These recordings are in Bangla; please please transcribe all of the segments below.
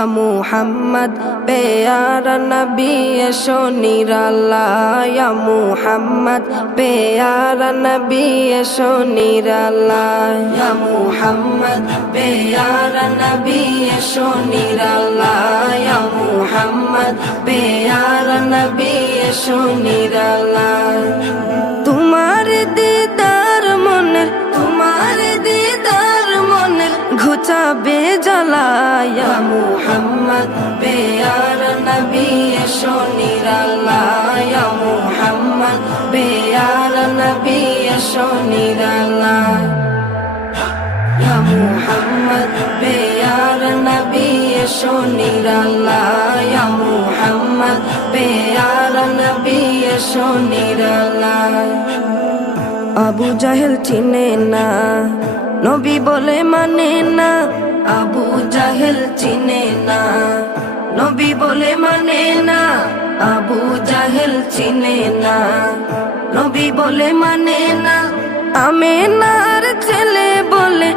या मुहम्मद प्यारा नबी एशो निराला या मुहम्मद प्यारा नबी एशो निराला या मुहम्मद प्यारा नबी एशो निराला या मुहम्मद प्यारा नबी एशो निराला तुम्हारे दीदार मन घुचाबे জ্বালা या मुहम्मद प्यारा नबी एशो निराला या मुहम्मद प्यारा नबी एशो निराला या मुहम्मद प्यारा नबी एशो निराला या मुहम्मद प्यारा नबी एशो निराला আবু জাহেল চিনে না নবী বলে মানে না আবু জাহেল চিনে না নবী বলে মানে না আবু জাহেল চিনে না নবী বলে মানে না আমেনার ছেলে বলে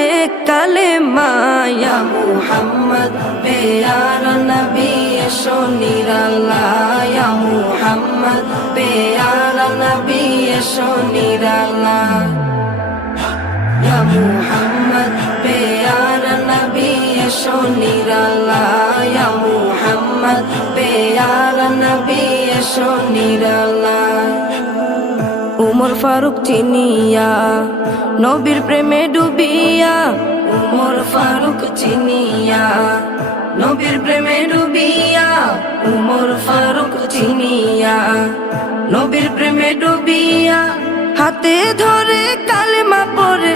এক কালেমা ইয়া মুহাম্মদ প্যারা নবী এশো নিরালা ইয়া মুহাম্মদ প্যারা নবী এশো নিরালা ইয়া মুহাম্মদ প্যারা নবী এশো নিরালা ইয়া মুহাম্মদ প্যারা নবী এশো নিরালা উমর ফারুক চিনিয়া নবীর প্রেমে ডুবিয়া উমর ফারুক চিনিয়া নবীর প্রেমে ডুবিয়া উমর ফারুক চিনিয়া নবীর প্রেমে ডুবিয়া হাতে ধরে কালেমা পড়ে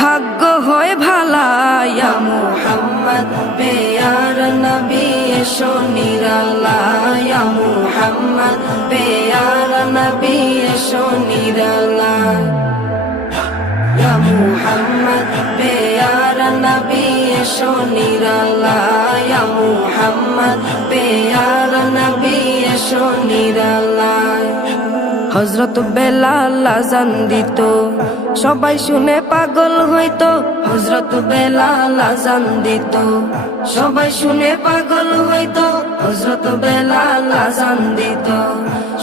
ভাগ্য হয় ভালা ইয়া মুহাম্মদ প্যারা নবী এশো নিরালা ইয়া মুহাম্মদ প্যারা নবী এশো নিরালা ইয়া মুহাম্মদ প্যারা নবী এশো নিরালা ইয়া মুহাম্মদ প্যারা নবী এশো নিরালা হযরত বেলাল আযান দিত সবাই শুনে পাগল হইতো হযরত বেলাল আযান দিত সবাই শুনে পাগল হইতো হযরত বেলাল আযান দিত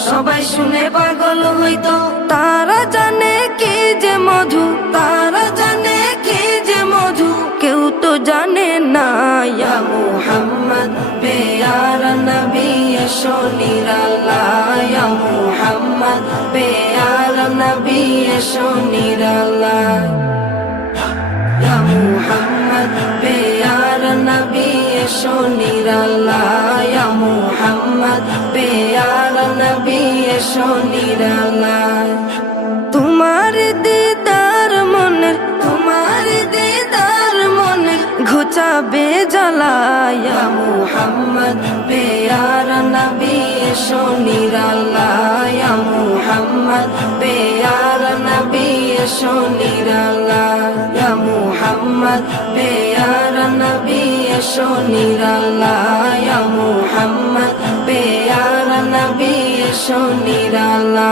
সবাই শুনে পাগল হইতো তারা জানে কি যে মধু কেউ তো জানে না ইয়া মুহাম্মদ প্যারা নবী এশো নিরালা ইয়া মুহাম্মদ প্যারা নবী এশো নিরালা ইয়া মুহাম্মদ প্যারা নবী এশো নিরালা ইয়া মুহাম্মদ প্যারা নবী এশো নিরালা তোমার দিদার মনে ঘুচাবে জ্বালা ইয়া মুহাম্মদ প্যারা নবী এশো নিরালা ইয়া মুহাম্মদ প্যারা নবী এশো নিরালা ইয়া মুহাম্মদ প্যারা নবী এশো নিরালা ইয়া মুহাম্মদ প্যারা নবী এশো নিরালা